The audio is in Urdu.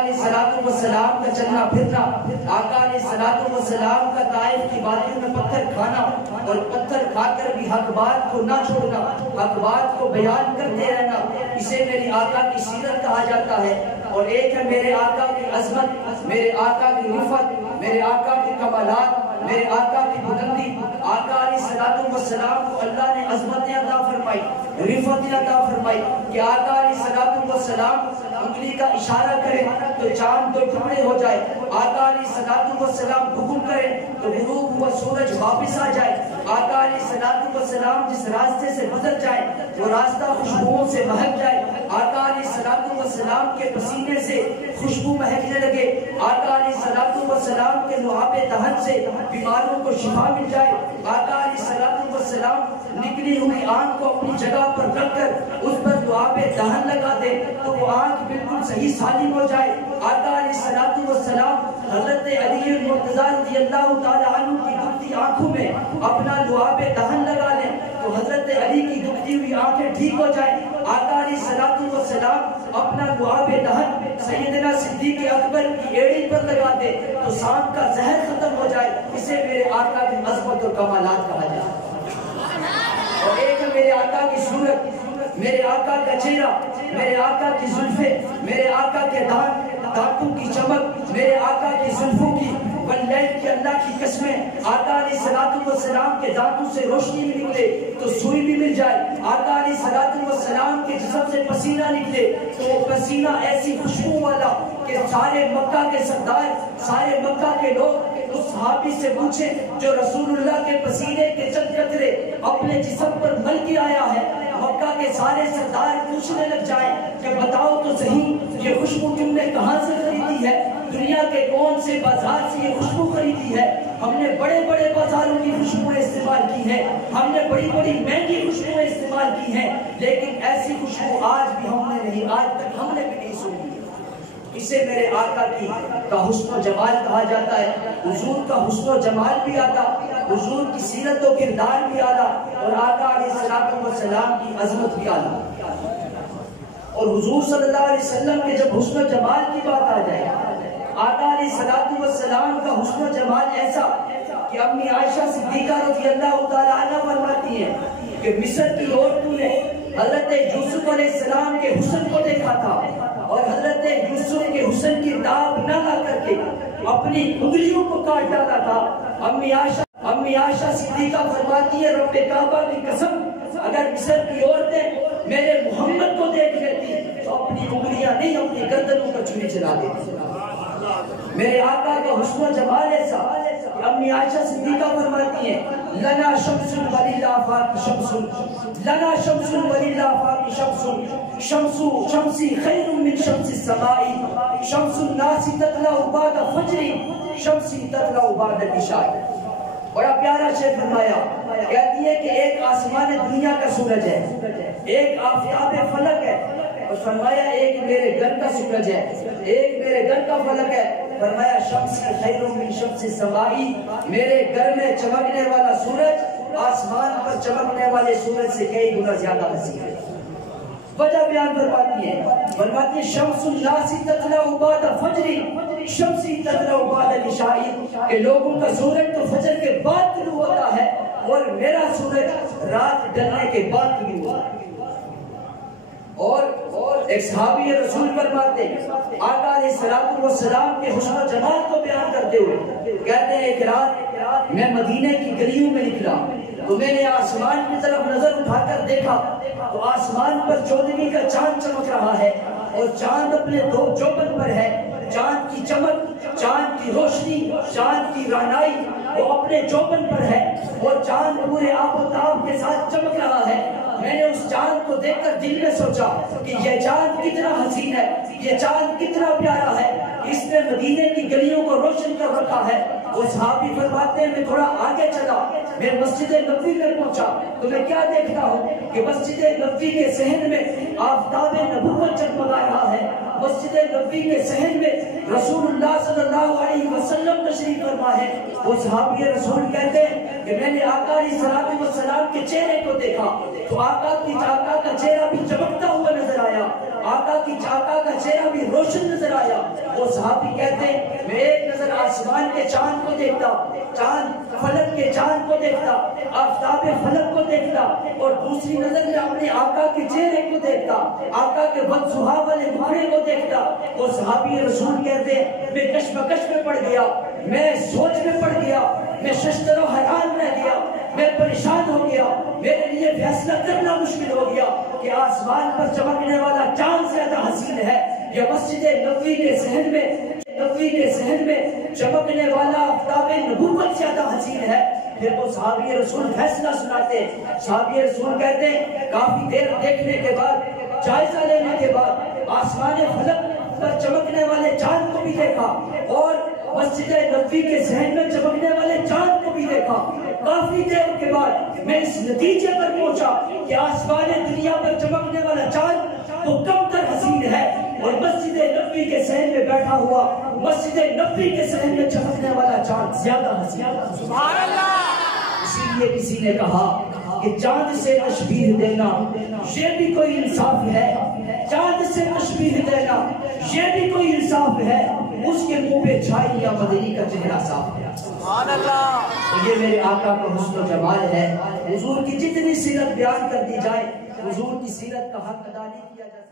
علیہ الصلوۃ والسلام کا چلنا پھرنا، آقا علیہ الصلوۃ والسلام کا طائف کی وادیوں میں پتھر کھانا اور پتھر کھا کر بھی حق بات کو نہ چھوڑنا، حق بات کو بیان کرتے رہنا، اسے میری آقا کی سیرت کہا جاتا ہے۔ اور ایک ہے میرے آقا کی عظمت، میرے آقا کی رفعت، میرے آقا کی کمالات، میرے آقا کی بلندی۔ آقا علیہ الصلوۃ والسلام کو اللہ نے عظمت عطا فرمائی، رفعت عطا فرمائی کہ آقا علیہ الصلوۃ والسلام انگلی کا اشارہ کرے تو چاند دو ٹکڑے ہو جائے، آقا علیہ الصلوۃ والسلام حکم کرے تو غروب ہوا سورج واپس آ جائے، آقا علیہ الصلوۃ والسلام جس راستے سے گزر جائے وہ راستہ خوشبوؤں سے مہک جائے، آقا علیہ الصلوۃ والسلام کے پسینے سے خوشبو مہکنے لگے، آقا علیہ الصلوۃ والسلام کے لعاب دہن سے بیماروں کو شفا مل جائے، آقا علیہ الصلوۃ والسلام نکلی ہوئی آنکھ کو اپنی جگہ پر رکھ کر اس پر لعاب دہن لگا دے تو وہ آنکھ بالکل صحیح سالم ہو جائے، آقا علیہ الصلوۃ والسلام حضرت علی المرتضیٰ رضی اللہ تعالی عنہ کی دکھتی آنکھوں میں اپنا لعاب دہن لگا لیں تو حضرت علی کی دکھتی ہوئی آنکھیں ٹھیک ہو جائیں، آقا علیہ الصلوۃ والسلام اپنا لعاب دہن سیدنا صدیق اکبر کی ایڑی پر لگا دے تو سانپ کا زہر ختم ہو جائے، اسے میرے آقا کی عظمت اور کمالات کہا جائے۔ اور ایک ہے میرے آقا کی صورت، میرے آقا کا چہرہ، میرے آقا کی زلفیں، میرے آقا کے دانتوں کی چمک، میرے آقا کی زلفوں کی واللیل کی اللہ کی قسمیں، آقا علیہ الصلوۃ والسلام کے دانتوں سے روشنی بھی نکلے تو سوئی بھی مل جائے، آقا علیہ الصلوۃ والسلام کے جسم سے پسینہ نکلے تو پسینہ ایسی خوشبو والا کہ سارے مکہ کے سردار، سارے مکہ کے لوگ اس صحابی سے پوچھیں جو رسول اللہ کے پسینے کے چند قطرے اپنے جسم پر مل کے آیا ہے، مکہ کے سارے سردار پوچھنے لگ جائیں کہ بتاؤ تو صحیح یہ خوشبو تم نے کہاں سے خریدی ہے، دنیا کے کون سے بازار سے یہ خوشبو خریدی ہے؟ ہم نے بڑے بڑے بازاروں کی خوشبوئیں استعمال کی ہیں، ہم نے بڑی بڑی مہنگی خوشبوئیں استعمال کی ہیں، لیکن ایسی خوشبو آج بھی ہم نے نہیں، آج تک ہم نے بھی نہیں سنی۔ اسے میرے آقا کا حسن و جمال کہا جاتا ہے، حضور کا حسن و جمال بھی آتا، حضور کی سیرت و کردار بھی آتا، اور آقا علیہ الصلوۃ والسلام کی عظمت بھی آتا۔ اور حضور صلی اللہ علیہ وسلم کے جب حسن و جمال کی بات آ جائے، آقا علیہ الصلوۃ والسلام کا حسن و جمال ایسا کہ امی عائشہ صدیقہ رضی اللہ تعالی عنہ فرماتی ہیں کہ مصر کی عورتوں نے حضرت یوسف علیہ السلام کے حسن کو دیکھا تھا اور حضرت یوسف کے حسن کی داغ نہ لا کر کے اپنی انگلیوں کو کاٹ ڈالا تھا۔ امی عائشہ صدیقہ فرماتی ہے رب کعبہ کی قسم اگر مصر کی عورتیں میرے محمد کو دیکھ لیتی تو اپنی انگلیاں نہیں اپنی گردنوں کا چوری چلا دیتی۔ میرے آقا کا حسن و جمال ایسا کہ امی عائشہ صدیقہ فرماتی ہیں لنا شمس ولی الآفاق شمس، لنا شمس ولی الآفاق شمس، شمسی خیر من شمس السماء، شمس الناس تطلع بعد فجر، شمسی تطلع بعد العشاء۔ بڑا پیارا شعر فرمایا، کہتی ہے کہ ایک آسمان دنیا کا سورج ہے، ایک آفتاب فلک ہے، اور فرمایا ایک میرے گھر کا سورج ہے، ایک میرے گھر کا فلک ہے، فرمایا شمس خیر من شمس السماء، میرے گھر میں چمکنے والا سورج آسمان پر چمکنے والے سورج سے کئی گنا زیادہ حسین ہے۔ وجہ بیان فرماتی ہے شمس الناس تطلع بعد فجر، شمسی تطلع بعد العشاء، کہ لوگوں کا سورج تو فجر کے بعد طلوع ہوتا ہے اور میرا سورج رات ڈلنے کے بعد طلوع ہوتا ہے۔ اور ایک صحابی رسول فرماتے ہیں آقا علیہ الصلوۃ والسلام کے حسن و جمال کو بیان کرتے ہوئے کہتے ہیں ایک رات میں مدینے کی گلیوں میں نکلا تو میں نے آسمان کی طرف نظر اٹھا کر دیکھا تو آسمان پر چودھویں کا چاند چمک رہا ہے اور چاند اپنے دو جوبن پر ہے، چاند کی چمک، چاند کی روشنی، چاند کی رعنائی وہ اپنے جوبن پر ہے اور چاند پورے آب و تاب کے ساتھ چمک رہا ہے۔ میں نے اس چاند کو دیکھ کر دل میں سوچا کہ یہ چاند کتنا حسین ہے، یہ چاند کتنا پیارا ہے، اس نے مدینے کی گلیوں کو روشن کر رکھا ہے۔ وہ صحابی فرماتے ہیں میں تھوڑا آگے چلا، میں مسجد نبوی میں پہنچا تو میں کیا دیکھتا ہوں کہ مسجد نبوی کے صحن میں آفتاب نبوت جگمگا رہا ہے، مسجد نبوی کے صحن میں رسول اللہ صلی اللہ علیہ وسلم تشریف فرما ہے۔ وہ صحابی رسول کہتے ہیں کہ میں نے آقا علیہ الصلوۃ والسلام کے چہرے کو دیکھا تو آقا کا چہرہ بھی چمکتا ہوا نظر آیا، آقا کا چہرہ بھی روشن نظر آیا وہ صحابی کہتے ہیں میں ایک نظر آسمان کے چاند کو دیکھتا، چاند فلک کے چاند کو دیکھتا، آفتاب فلک کو دیکھتا، اور دوسری نظر میں اپنے آقا کے چہرے کو دیکھتا، آقا کے بدسہا والے مہرے کو دیکھتا۔ وہ صحابی رسول کہتے ہیں میں کشمکش میں پڑ گیا، میں سوچ میں پڑ گیا، میں ششدر و حیران رہ گیا، میں پریشان ہو گیا، میرے لیے فیصلہ کرنا مشکل ہو گیا کہ آسمان پر چمکنے والا چاند زیادہ حسین ہے یا مسجد نبوی کے صحن میں چمکنے والا آفتاب نبوت زیادہ حسین ہے۔ پھر وہ صحابی رسول فیصلہ سناتے ہیں۔ صحابی رسول کہتے ہیں کافی دیر دیکھنے کے بعد، جائزہ لینے کے بعد آسمان فلک پر چمکنے والے چاند کو بھی دیکھا اور مسجد نبوی کے صحن میں چمکنے والے چاند کو بھی دیکھا۔ کافی دیر کے بعد میں اس نتیجے پر پہنچا کہ آسمان دنیا پر چمکنے والا چاند تو کم تر حسین ہے، اور مسجد نبوی کے صحن میں بیٹھا ہوا مسجد نبوی کے صحن میں چمکنے والا چاند زیادہ حسین ہے۔ سبحان اللہ۔ اسی لیے کسی نے کہا کہ چاند سے تشبیہ دینا یہ بھی کوئی انصاف ہے، چاند سے تشبیہ دینا یہ بھی کوئی انصاف ہے، اس کے منہ پہ چھائی یا مدنی کا چہرہ صاف ہے۔ سبحان اللہ۔ یہ میرے آقا کا حسن و جمال ہے۔ حضور کی جتنی سیرت بیان کر دی جائے، حضور کی سیرت کا حق ادا نہیں کیا جا سکتا۔